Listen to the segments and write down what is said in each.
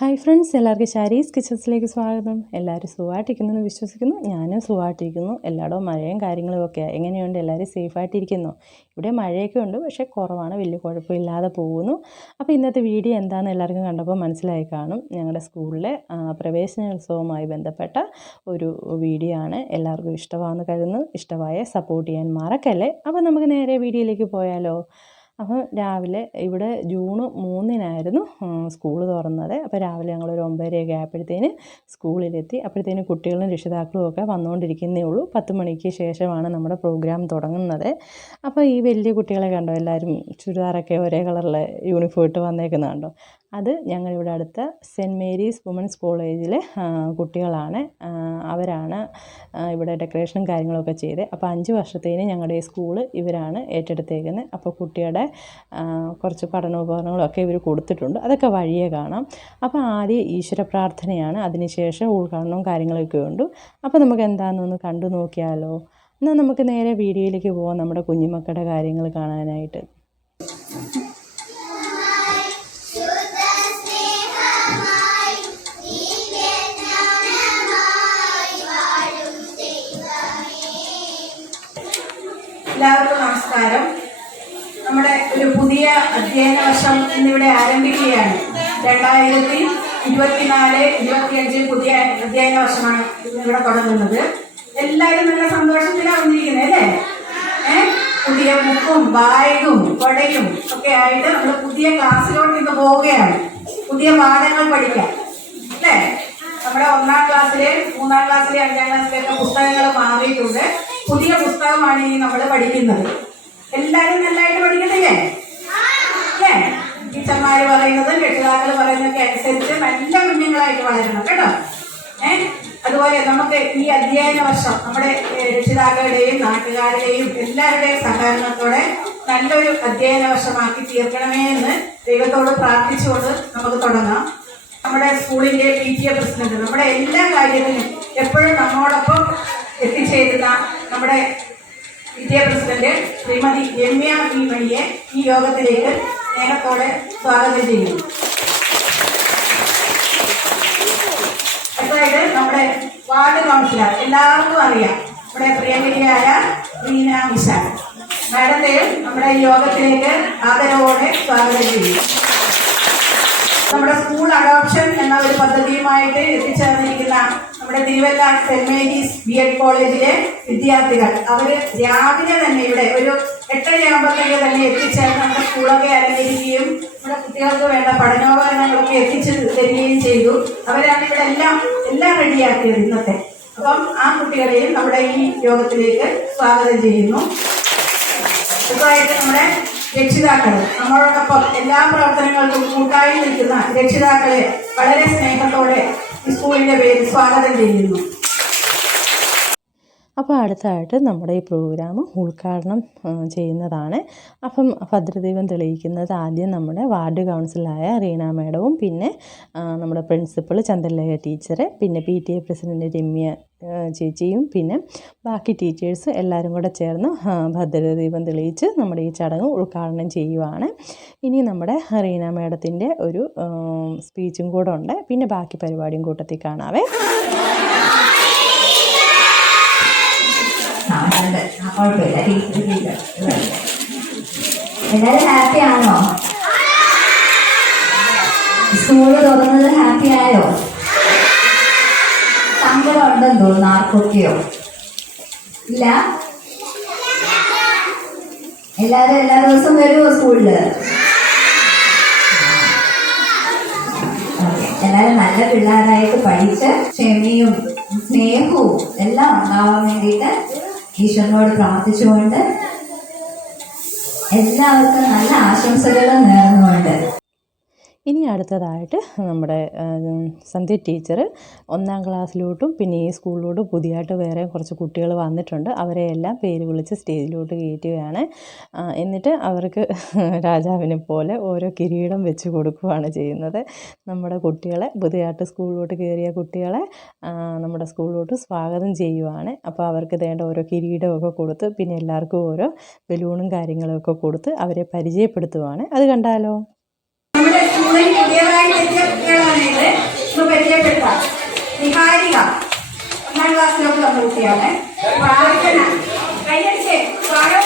Hi friends എല്ലാവർക്കും ശാരീസ് കിച്ചൻസിലേക്ക് സ്വാഗതം. എല്ലാവരും സുഖമായിട്ടിരിക്കുന്നു വിശ്വസിക്കുന്നു. ഞാനും സുഖമായിട്ടിരിക്കുന്നു. എല്ലായിടവും മഴയും കാര്യങ്ങളും ഒക്കെ എങ്ങനെയുണ്ട്? എല്ലാവരും സേഫായിട്ടിരിക്കുന്നു ഇവിടെ മഴയൊക്കെ ഉണ്ട് പക്ഷേ കുറവാണ്. വലിയ കുഴപ്പമില്ലാതെ പോകുന്നു. അപ്പോൾ ഇന്നത്തെ വീഡിയോ എന്താണെന്ന് എല്ലാവർക്കും കണ്ടപ്പോൾ മനസ്സിലായി കാണും. ഞങ്ങളുടെ സ്കൂളിലെ പ്രവേശനോത്സവവുമായി ബന്ധപ്പെട്ട ഒരു വീഡിയോ ആണ്. എല്ലാവർക്കും ഇഷ്ടമാണെന്ന് കരുതുന്നു. ഇഷ്ടമായ സപ്പോർട്ട് ചെയ്യാൻ മറക്കല്ലേ? അപ്പോൾ നമുക്ക് നേരെ വീഡിയോയിലേക്ക് പോയാലോ. അപ്പോൾ രാവിലെ ഇവിടെ ജൂൺ മൂന്നിനായിരുന്നു സ്കൂൾ തുറന്നത്. അപ്പോൾ രാവിലെ ഞങ്ങൾ ഒരു ഒമ്പതരയൊക്കെ ആയപ്പോഴത്തേന് സ്കൂളിലെത്തി. അപ്പോഴത്തേന് കുട്ടികളും രക്ഷിതാക്കളും ഒക്കെ വന്നുകൊണ്ടിരിക്കുന്നേ ഉള്ളൂ. പത്ത് മണിക്ക് ശേഷമാണ് നമ്മുടെ പ്രോഗ്രാം തുടങ്ങുന്നത്. അപ്പോൾ ഈ വലിയ കുട്ടികളെ കണ്ടോ? എല്ലാവരും ചുരിദാറൊക്കെ ഒരേ കളറിലെ യൂണിഫോം ഇട്ട് വന്നേക്കുന്നത് കണ്ടോ? അത് ഞങ്ങളിവിടെ അടുത്ത സെന്റ് മേരീസ് വുമൻസ് കോളേജിലെ കുട്ടികളാണ്. അവരാണ് ഇവിടെ ഡെക്കറേഷനും കാര്യങ്ങളൊക്കെ ചെയ്ത്. അപ്പോൾ അഞ്ച് വർഷത്തേന് ഞങ്ങളുടെ സ്കൂൾ ഇവരാണ് ഏറ്റെടുത്തേക്കുന്നത് അപ്പോൾ കുട്ടിയുടെ കുറച്ച് പഠനോപകരണങ്ങളൊക്കെ ഇവർ കൊടുത്തിട്ടുണ്ട്. അതൊക്കെ വഴിയെ കാണാം. അപ്പോൾ ആദ്യം ഈശ്വര പ്രാർത്ഥനയാണ്. അതിനുശേഷം ഉൾക്കാണനവും കാര്യങ്ങളൊക്കെ ഉണ്ട്. അപ്പോൾ നമുക്ക് എന്താണെന്നൊന്ന് കണ്ടു നോക്കിയാലോ? എന്നാൽ നമുക്ക് നേരെ വീഡിയോയിലേക്ക് പോകാം നമ്മുടെ കുഞ്ഞുമക്കളുടെ കാര്യങ്ങൾ കാണാനായിട്ട്. എല്ലാവർക്കും നമസ്കാരം. നമ്മുടെ ഒരു പുതിയ അധ്യയന വർഷം ഇന്നിവിടെ ആരംഭിക്കുകയാണ്. രണ്ടായിരത്തി ഇരുപത്തിനാല് ഇരുപത്തിയഞ്ച് പുതിയ അധ്യയന വർഷമാണ് ഇവിടെ തുടങ്ങുന്നത്. എല്ലാവരും നല്ല സന്തോഷത്തിലാണ് വന്നിരിക്കുന്നത് അല്ലേ പുതിയ ബുക്കും ബാഗും കൊടയും ഒക്കെ ആയിട്ട് നമ്മൾ പുതിയ ക്ലാസ്സിലോട്ട് ഇന്ന് പോവുകയാണ്. പുതിയ പാഠങ്ങൾ പഠിക്കാം അല്ലേ? നമ്മുടെ ഒന്നാം ക്ലാസ്സിലെ മൂന്നാം ക്ലാസ്സിലെ അഞ്ചാം ക്ലാസ്സിലെ ഒക്കെ പുസ്തകങ്ങൾ മാറിയിട്ടുണ്ട്. പുതിയ പുസ്തകമാണ് ഇനി നമ്മൾ പഠിക്കുന്നത്. എല്ലാരും നല്ലതായിട്ട് പഠിക്കുന്നില്ലേ ടീച്ചർമാര് പറയുന്നത് രക്ഷിതാക്കൾ പറയുന്നതൊക്കെ അനുസരിച്ച് നല്ല കുഞ്ഞുങ്ങളായിട്ട് വളരണം കേട്ടോ? ഏഹ് അതുപോലെ നമുക്ക് ഈ അധ്യയന വർഷം നമ്മുടെ രക്ഷിതാക്കളുടെയും നാട്ടുകാരുടെയും എല്ലാവരുടെയും സഹകരണത്തോടെ നല്ലൊരു അധ്യയന വർഷമാക്കി തീർക്കണമേ എന്ന് ദൈവത്തോട് പ്രാർത്ഥിച്ചുകൊണ്ട് നമുക്ക് തുടങ്ങാം. നമ്മുടെ സ്കൂളിന്റെ പി ടി എ പ്രസിഡന്റ് നമ്മുടെ എല്ലാ കാര്യത്തിനും എപ്പോഴും നമ്മോടൊപ്പം എത്തിച്ചേരുന്ന നമ്മുടെ വിദ്യാ പ്രസിഡന്റ് ശ്രീമതി രമ്യ വി മണിയെ ഈ യോഗത്തിലേക്ക് സ്നേഹത്തോടെ സ്വാഗതം ചെയ്യുന്നു. അതായത് നമ്മുടെ വാർഡ് കൗൺസിലർ എല്ലാവർക്കും അറിയാം. നമ്മുടെ പ്രിയങ്കരിയായ റീന വിശാൽ മാഡത്തെയും നമ്മുടെ ഈ യോഗത്തിലേക്ക് ആദരവോടെ സ്വാഗതം ചെയ്യുന്നു. നമ്മുടെ സ്കൂൾ അഡോപ്ഷൻ എന്ന ഒരു പദ്ധതിയുമായിട്ട് എത്തിച്ചേർന്നിരിക്കുന്ന നമ്മുടെ Thiruvalla saint Mary's B Ed കോളേജിലെ വിദ്യാർത്ഥികൾ. അവർ രാവിലെ തന്നെ ഇവിടെ ഒരു എട്ടരയാകുമ്പോഴത്തേക്ക് തന്നെ എത്തിച്ചേർന്ന് നമ്മുടെ സ്കൂളൊക്കെ അലങ്കരിക്കുകയും നമ്മുടെ കുട്ടികൾക്ക് വേണ്ട പഠനോപകരണങ്ങളൊക്കെ എത്തിച്ചു തരികയും ചെയ്തു. അവരാണ് ഇവിടെ എല്ലാം എല്ലാം റെഡിയാക്കിയത് ഇന്നത്തെ. അപ്പം ആ കുട്ടികളെയും നമ്മുടെ ഈ യോഗത്തിലേക്ക് സ്വാഗതം ചെയ്യുന്നു. ഇതുമായിട്ട് നമ്മുടെ രക്ഷിതാക്കൾ. നമ്മളോടൊപ്പം എല്ലാ പ്രവർത്തനങ്ങൾക്കും കൂട്ടായി നിൽക്കുന്ന രക്ഷിതാക്കളെ വളരെ സ്നേഹത്തോടെ സ്കൂളിന്റെ പേരിൽ സ്വാഗതം ചെയ്യുന്നു. അപ്പോൾ അടുത്തായിട്ട് നമ്മുടെ ഈ പ്രോഗ്രാം ഉദ്ഘാടനം ചെയ്യുന്നതാണ്. അപ്പം ഭദ്രദൈവം തെളിയിക്കുന്നത് ആദ്യം നമ്മുടെ വാർഡ് കൗൺസിലായ റീന മാഡവും പിന്നെ നമ്മുടെ പ്രിൻസിപ്പൾ ചന്ദ്രലേഖ ടീച്ചർ പിന്നെ P T A president Ramya ചേച്ചിയും പിന്നെ ബാക്കി ടീച്ചേഴ്സ് എല്ലാവരും കൂടെ ചേർന്ന് ഭദ്രദീപം തെളിയിച്ച് നമ്മുടെ ഈ ചടങ്ങ് ഉദ്ഘാടനം ചെയ്യുവാണ്. ഇനി നമ്മുടെ റീന മാഡത്തിന്റെ ഒരു സ്പീച്ചും കൂടെ ഉണ്ട്. പിന്നെ ബാക്കി പരിപാടിയും കൂട്ടത്തിൽ കാണാവേ. കുഴപ്പമില്ല. Teacher teacher. എല്ലാരും ഹാപ്പി ആണോ സ്കൂൾ തുറന്നത് ഹാപ്പി ആയോ സങ്കടം ഉണ്ടെന്ന് തോന്നുന്നു ആർക്കൊക്കെയോ ഇല്ല എല്ലാരും എല്ലാ ദിവസവും വരുമോ സ്കൂളിൽ എല്ലാരും നല്ല പിള്ളേരായിട്ട് പഠിച്ച് ക്ഷമയും സ്നേഹവും എല്ലാം ഉണ്ടാവാൻ വേണ്ടിയിട്ട് ഈശ്വരനോട് പ്രാർത്ഥിച്ചുകൊണ്ട് എല്ലാവർക്കും നല്ല ആശംസകൾ നേർന്നുകൊണ്ട് ഇനി അടുത്തതായിട്ട് നമ്മുടെ സന്ധ്യ ടീച്ചർ ഒന്നാം ക്ലാസ്സിലോട്ടും പിന്നെ ഈ സ്കൂളിലോട്ടും പുതിയതായിട്ട് വേറെ കുറച്ച് കുട്ടികൾ വന്നിട്ടുണ്ട്. അവരെ എല്ലാം പേര് വിളിച്ച് സ്റ്റേജിലോട്ട് കയറ്റുകയാണ്. എന്നിട്ട് അവർക്ക് രാജാവിനെ പോലെ ഓരോ കിരീടം വെച്ച് കൊടുക്കുകയാണ് ചെയ്യുന്നത്. നമ്മുടെ കുട്ടികളെ പുതിയതായിട്ട് സ്കൂളിലോട്ട് കയറിയ കുട്ടികളെ നമ്മുടെ സ്കൂളിലോട്ട് സ്വാഗതം ചെയ്യുവാണ്. അപ്പോൾ അവർക്ക് വേണ്ട ഓരോ കിരീടമൊക്കെ കൊടുത്ത് പിന്നെ എല്ലാവർക്കും ഓരോ ബലൂണും കാര്യങ്ങളൊക്കെ കൊടുത്ത് അവരെ പരിചയപ്പെടുത്തുവാണ്. അത് കണ്ടാലോ? മുഴുവൻ പുതിയതായി പരിചയപ്പെടുകയാണ് ഇത് ഇന്ന് പരിചയപ്പെടുത്താം. നിഹാരിക ഒന്നാം ക്ലാസ്സിലൊക്കെ തന്ന കുട്ടിയാണ് പ്രാർത്ഥന. കൈയടിച്ച് സ്വാഗതം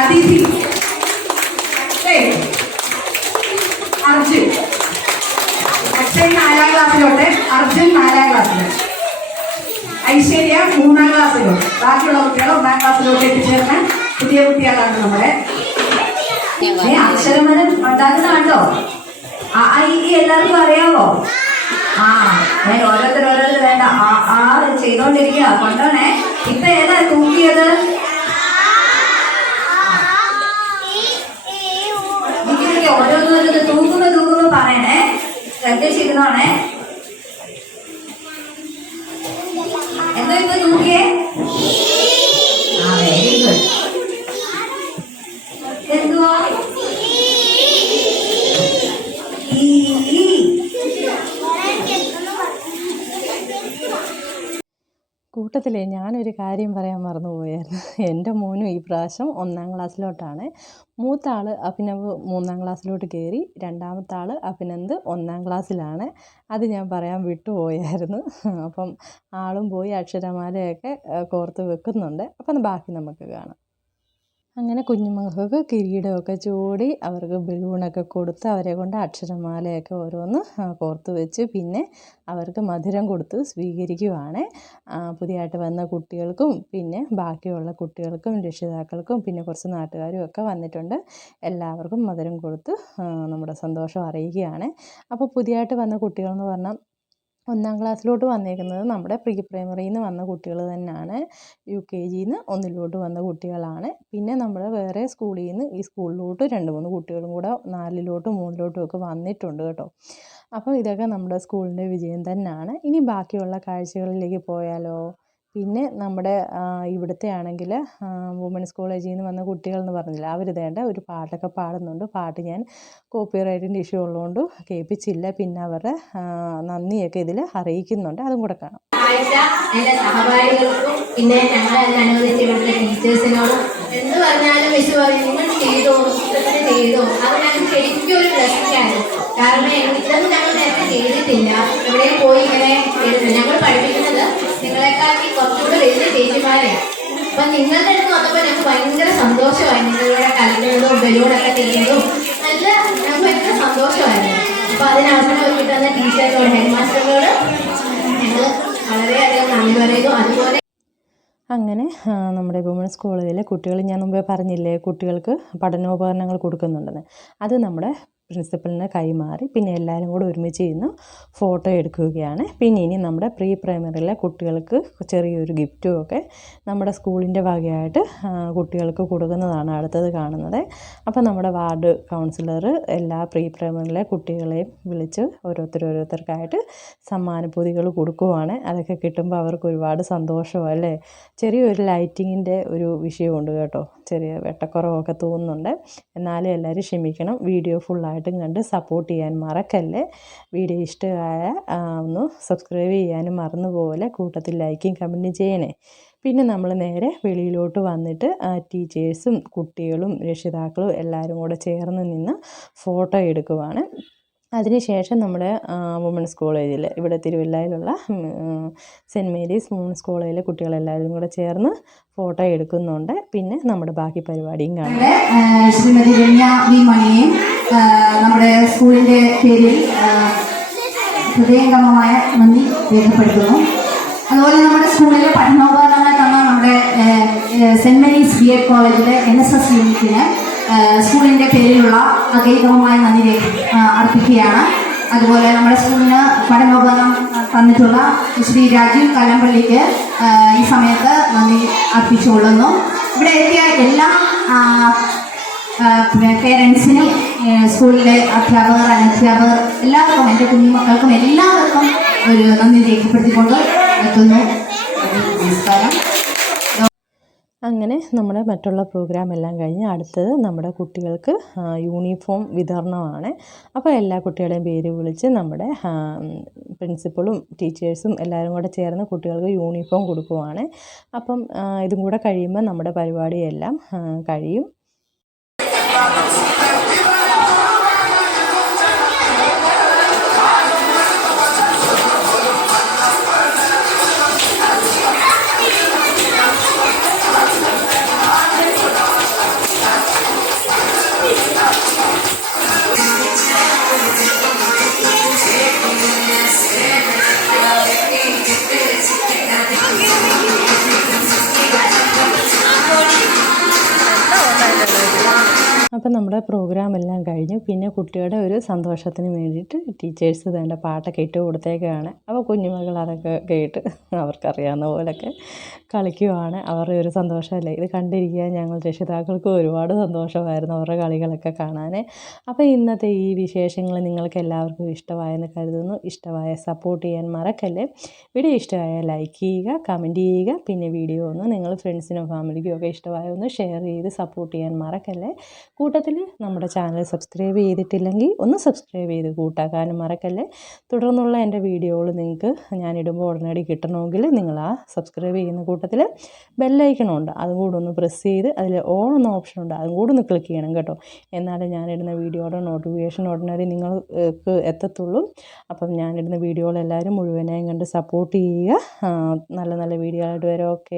അതിഥി. അർജുൻ. അക്ഷയ് നാലാം ക്ലാസ്സിലോട്ട്. അർജുൻ നാലാം ക്ലാസ്സിൽ ഐശ്വര്യ മൂന്നാം ക്ലാസ്സിലോട്ട് ബാക്കിയുള്ള കുട്ടികൾ ഒന്നാം ക്ലാസ്സിലോട്ട് എത്തിച്ചേർന്ന പുതിയ കുട്ടികളാണ് നമ്മുടെ. അക്ഷരമനം ഉണ്ടാക്കുന്ന കണ്ടോ ആ ഈ എല്ലാവർക്കും അറിയാവോ? ആ ഞാൻ ഓരോരുത്തർ ഓരോരുത്തർ വേണ്ട. ആ ആ ചെയ്തോണ്ടിരിക്കുക. കൊണ്ടോണേ ഇപ്പൊ ഏതാ തൂക്കിയത്? ശ്രദ്ധിച്ചിരുന്നോണേ കൂട്ടത്തിലേ ഞാനൊരു കാര്യം പറയാൻ മറന്നുപോയായിരുന്നു. എന്റെ മോനും ഈ പ്രാവശ്യം ഒന്നാം ക്ലാസ്സിലോട്ടാണ്. മൂത്ത ആൾ അഭിനവ് മൂന്നാം ക്ലാസ്സിലോട്ട് കയറി രണ്ടാമത്തെ ആൾ അഭിനന്ദ് ഒന്നാം ക്ലാസ്സിലാണ്. അത് ഞാൻ പറയാൻ വിട്ടുപോയായിരുന്നു. അപ്പം ആളും പോയി അക്ഷരമാലയൊക്കെ കോർത്ത് വെക്കുന്നുണ്ട്. അപ്പം ബാക്കി നമുക്ക് കാണാം. അങ്ങനെ കുഞ്ഞുമക്കൾക്ക് കിരീടമൊക്കെ ചൂടി അവർക്ക് ബലൂണൊക്കെ കൊടുത്ത് അവരെ കൊണ്ട് അക്ഷരമാലയൊക്കെ ഓരോന്ന് കോർത്ത് വെച്ച് പിന്നെ അവർക്ക് മധുരം കൊടുത്ത് സ്വീകരിക്കുവാണ്. പുതിയതായിട്ട് വന്ന കുട്ടികൾക്കും പിന്നെ ബാക്കിയുള്ള കുട്ടികൾക്കും രക്ഷിതാക്കൾക്കും പിന്നെ കുറച്ച് നാട്ടുകാരും ഒക്കെ വന്നിട്ടുണ്ട്. എല്ലാവർക്കും മധുരം കൊടുത്ത് നമ്മുടെ സന്തോഷം അറിയിക്കുകയാണ്. അപ്പോൾ പുതിയതായിട്ട് വന്ന കുട്ടികളെന്ന് പറഞ്ഞാൽ ഒന്നാം ക്ലാസ്സിലോട്ട് വന്നേക്കുന്നത് നമ്മുടെ പ്രീ പ്രൈമറിയിൽ നിന്ന് വന്ന കുട്ടികൾ തന്നെയാണ്. യു കെ ജിയിൽ നിന്ന് ഒന്നിലോട്ട് വന്ന കുട്ടികളാണ്. പിന്നെ നമ്മുടെ വേറെ സ്കൂളിൽ നിന്ന് ഈ സ്കൂളിലോട്ട് രണ്ട് മൂന്ന് കുട്ടികളും കൂടെ നാലിലോട്ടും മൂന്നിലോട്ടും ഒക്കെ വന്നിട്ടുണ്ട് കേട്ടോ. അപ്പോൾ ഇതൊക്കെ നമ്മുടെ സ്കൂളിന്റെ വിജയം തന്നെയാണ്. ഇനി ബാക്കിയുള്ള കാഴ്ചകളിലേക്ക് പോയാലോ? പിന്നെ നമ്മുടെ ഇവിടുത്തെ ആണെങ്കിൽ വുമൻസ് കോളേജിൽ നിന്ന് വന്ന കുട്ടികൾ എന്ന് പറഞ്ഞില്ല അവർ ഇതേണ്ട ഒരു പാട്ടൊക്കെ പാടുന്നുണ്ട്. പാട്ട് ഞാൻ കോപ്പിറൈറ്റിന്റെ ഇഷ്യൂ ഉള്ളതുകൊണ്ട് കേൾപ്പിച്ചില്ല. പിന്നെ അവരുടെ നന്ദിയൊക്കെ ഇതിൽ അറിയിക്കുന്നുണ്ട്. അതും കൂടെ കാണാം. എന്റെ സഹപാഠികൾക്കും പിന്നെ ഞങ്ങളെ അനുവദിച്ച ഇവിടുത്തെ ടീച്ചേഴ്സിനോടും എന്ത് പറഞ്ഞാലും വിശു പറയും നിങ്ങൾ ചെയ്തോ ചെയ്തോ അത് ഞാൻ ശരിക്കും ഒരു ബ്ലസ്സിംഗാണ് കാരണം ഇതൊന്നും ഞങ്ങൾ നേരത്തെ ചെയ്തിട്ടില്ല. എവിടെയും പോയി ഇങ്ങനെ എഴുതുന്നത് ഞങ്ങൾ പഠിപ്പിക്കുന്നത് നിങ്ങളെക്കാട്ടി കുറച്ചുകൂടെ വലിയ ചേച്ചിമാരെയാണ് അപ്പൊ നിങ്ങളുടെ അടുത്ത് വന്നപ്പോൾ ഞങ്ങൾക്ക് ഭയങ്കര സന്തോഷമായി. നിങ്ങളുടെ കലക്കുന്നതും ബലൂണൊക്കെ ചെയ്യുന്നതും നല്ല ഞങ്ങൾക്ക് ഭയങ്കര സന്തോഷമായിരുന്നു. അപ്പൊ അതിന് അവസരം ഒരുക്കി തന്ന ടീച്ചറിനോട് ഹെഡ് മാസ്റ്ററിനോട് ഞങ്ങൾ വളരെയധികം നന്ദി പറയുന്നു. അതുപോലെ അങ്ങനെ നമ്മുടെ വുമൺ സ്കൂളിലെ കുട്ടികൾ ഞാൻ മുമ്പേ പറഞ്ഞില്ലേ കുട്ടികൾക്ക് പഠനോപകരണങ്ങൾ കൊടുക്കുന്നുണ്ടെന്ന്. അത് നമ്മുടെ പ്രിൻസിപ്പലിന് കൈമാറി പിന്നെ എല്ലാവരും കൂടെ ഒരുമിച്ച് ഇരുന്ന് ഫോട്ടോ എടുക്കുകയാണ്. പിന്നെ ഇനി നമ്മുടെ പ്രീ പ്രൈമറിയിലെ കുട്ടികൾക്ക് ചെറിയൊരു ഗിഫ്റ്റും ഒക്കെ നമ്മുടെ സ്കൂളിന്റെ വകയായിട്ട് കുട്ടികൾക്ക് കൊടുക്കുന്നതാണ് അടുത്തത് കാണുന്നത്. അപ്പോൾ നമ്മുടെ വാർഡ് കൗൺസിലർ എല്ലാ പ്രീ പ്രൈമറിയിലെ കുട്ടികളെയും വിളിച്ച് ഓരോരുത്തർ ഓരോരുത്തർക്കായിട്ട് സമ്മാനപ്പൊതികൾ കൊടുക്കുവാണ്. അതൊക്കെ കിട്ടുമ്പോൾ അവർക്ക് ഒരുപാട് സന്തോഷമല്ലേ ചെറിയൊരു ലൈറ്റിങ്ങിന്റെ ഒരു വിഷയമുണ്ട് കേട്ടോ. ചെറിയ വെട്ടക്കുറവൊക്കെ തോന്നുന്നുണ്ട്. എന്നാലും എല്ലാവരും ക്ഷമിക്കണം. വീഡിയോ ഫുള്ളായിട്ടും കണ്ട് സപ്പോർട്ട് ചെയ്യാൻ മറക്കല്ലേ. വീഡിയോ ഇഷ്ടമായ ഒന്ന് സബ്സ്ക്രൈബ് ചെയ്യാനും മറന്നു പോലെ കൂട്ടത്തിൽ ലൈക്കും കമന്റും ചെയ്യണേ. പിന്നെ നമ്മൾ നേരെ വെളിയിലോട്ട് വന്നിട്ട് ടീച്ചേഴ്സും കുട്ടികളും രക്ഷിതാക്കളും എല്ലാവരും കൂടെ ചേർന്ന് നിന്ന് ഫോട്ടോ എടുക്കുവാണ്. അതിനുശേഷം നമ്മുടെ വുമൻസ് കോളേജിൽ ഇവിടെ തിരുവല്ലയിലുള്ള സെന്റ് മേരീസ് വുമൻസ് കോളേജിലെ കുട്ടികളെല്ലാവരും കൂടെ ചേർന്ന് ഫോട്ടോ എടുക്കുന്നുണ്ട്. പിന്നെ നമ്മുടെ ബാക്കി പരിപാടിയും കാണാം. ശ്രീമതി രമ്യ വി മണിയെയും നമ്മുടെ സ്കൂളിന്റെ പേരിൽ ഹൃദയംഗമമായ നന്ദി രേഖപ്പെടുത്തുന്നു. അതുപോലെ നമ്മുടെ സ്കൂളിലെ പഠനോപകരണങ്ങൾ തന്ന നമ്മുടെ സെന്റ് മേരീസ് ബി എഡ് കോളേജിലെ എൻ എസ് എസ് യൂണിറ്റിന് ആ, സ്കൂളിന്റെ പേരിലുള്ള അഗൈതവമായ നന്ദി അർപ്പിക്കുകയാണ്. അതുപോലെ നമ്മുടെ സ്കൂളിന് പഠനോപകരണം തന്നിട്ടുള്ള ശ്രീ രാജീവ് കല്ലമ്പള്ളിക്ക് ഈ സമയത്ത് നന്ദി അർപ്പിച്ചുകൊള്ളുന്നു. ഇവിടെ എത്തിയ എല്ലാ പേരൻസിനും സ്കൂളിലെ അധ്യാപകർ അനധ്യാപകർ എല്ലാവർക്കും എന്റെ കുഞ്ഞുമക്കൾക്കും എല്ലാവർക്കും ഒരു നന്ദി രേഖപ്പെടുത്തിക്കൊണ്ട് എത്തുന്നു. അങ്ങനെ നമ്മുടെ മറ്റുള്ള പ്രോഗ്രാം എല്ലാം കഴിഞ്ഞ് അടുത്തത് നമ്മുടെ കുട്ടികൾക്ക് യൂണിഫോം വിതരണമാണ്. അപ്പോൾ എല്ലാ കുട്ടികളെയും പേര് വിളിച്ച് നമ്മുടെ പ്രിൻസിപ്പളും ടീച്ചേഴ്സും എല്ലാവരും കൂടെ ചേർന്ന് കുട്ടികൾക്ക് യൂണിഫോം കൊടുക്കുവാണ്. അപ്പം ഇതും കൂടെ കഴിയുമ്പോൾ നമ്മുടെ പരിപാടിയെല്ലാം കഴിയും. അപ്പം നമ്മുടെ പ്രോഗ്രാം എല്ലാം കഴിഞ്ഞു. പിന്നെ കുട്ടിയുടെ ഒരു സന്തോഷത്തിന് വേണ്ടിയിട്ട് ടീച്ചേഴ്സ് തന്നെ പാട്ടൊക്കെ ഇട്ട് കൊടുത്തേക്കാണ്. അപ്പോൾ കുഞ്ഞുമകൾ അതൊക്കെ കേട്ട് അവർക്കറിയാവുന്ന പോലൊക്കെ കളിക്കുവാണ്. അവരുടെ ഒരു സന്തോഷമല്ലേ? ഇത് കണ്ടിരിക്കാൻ ഞങ്ങൾ രക്ഷിതാക്കൾക്കും ഒരുപാട് സന്തോഷമായിരുന്നു അവരുടെ കളികളൊക്കെ കാണാൻ അപ്പോൾ ഇന്നത്തെ ഈ വിശേഷങ്ങൾ നിങ്ങൾക്ക് എല്ലാവർക്കും ഇഷ്ടമായെന്ന് കരുതുന്നു. ഇഷ്ടമായ സപ്പോർട്ട് ചെയ്യാൻ മറക്കല്ലേ? വീഡിയോ ഇഷ്ടമായ ലൈക്ക് ചെയ്യുക കമന്റ് ചെയ്യുക. പിന്നെ വീഡിയോ ഒന്ന് നിങ്ങൾ ഫ്രണ്ട്സിനും ഫാമിലിക്കും ഒക്കെ ഇഷ്ടമായ ഒന്ന് ഷെയർ ചെയ്ത് സപ്പോർട്ട് ചെയ്യാൻ മറക്കല്ലേ? കൂട്ടത്തിൽ നമ്മുടെ ചാനൽ സബ്സ്ക്രൈബ് ചെയ്തിട്ടില്ലെങ്കിൽ ഒന്ന് സബ്സ്ക്രൈബ് ചെയ്ത് കൂട്ടാക്കാനും മറക്കല്ലേ? തുടർന്നുള്ള എന്റെ വീഡിയോകൾ നിങ്ങൾക്ക് ഞാനിടുമ്പോൾ ഉടനടി കിട്ടണമെങ്കിൽ നിങ്ങൾ ആ സബ്സ്ക്രൈബ് ചെയ്യുന്ന കൂട്ടത്തിൽ ബെല്ലൈക്കണുണ്ട് അതും കൂടെ ഒന്ന് പ്രസ് ചെയ്ത് അതിൽ ഓൺ എന്ന ഓപ്ഷൻ ഉണ്ട്. അതും കൂടെ ഒന്ന് ക്ലിക്ക് ചെയ്യണം കേട്ടോ. എന്നാലേ ഞാനിടുന്ന വീഡിയോയുടെ നോട്ടിഫിക്കേഷൻ ഉടനടി നിങ്ങൾക്ക് എത്തത്തുള്ളൂ. അപ്പം ഞാനിടുന്ന വീഡിയോകളെല്ലാവരും മുഴുവനായും കണ്ട് സപ്പോർട്ട് ചെയ്യുക. നല്ല നല്ല വീഡിയോ ആയിട്ട് വരാം. ഓക്കെ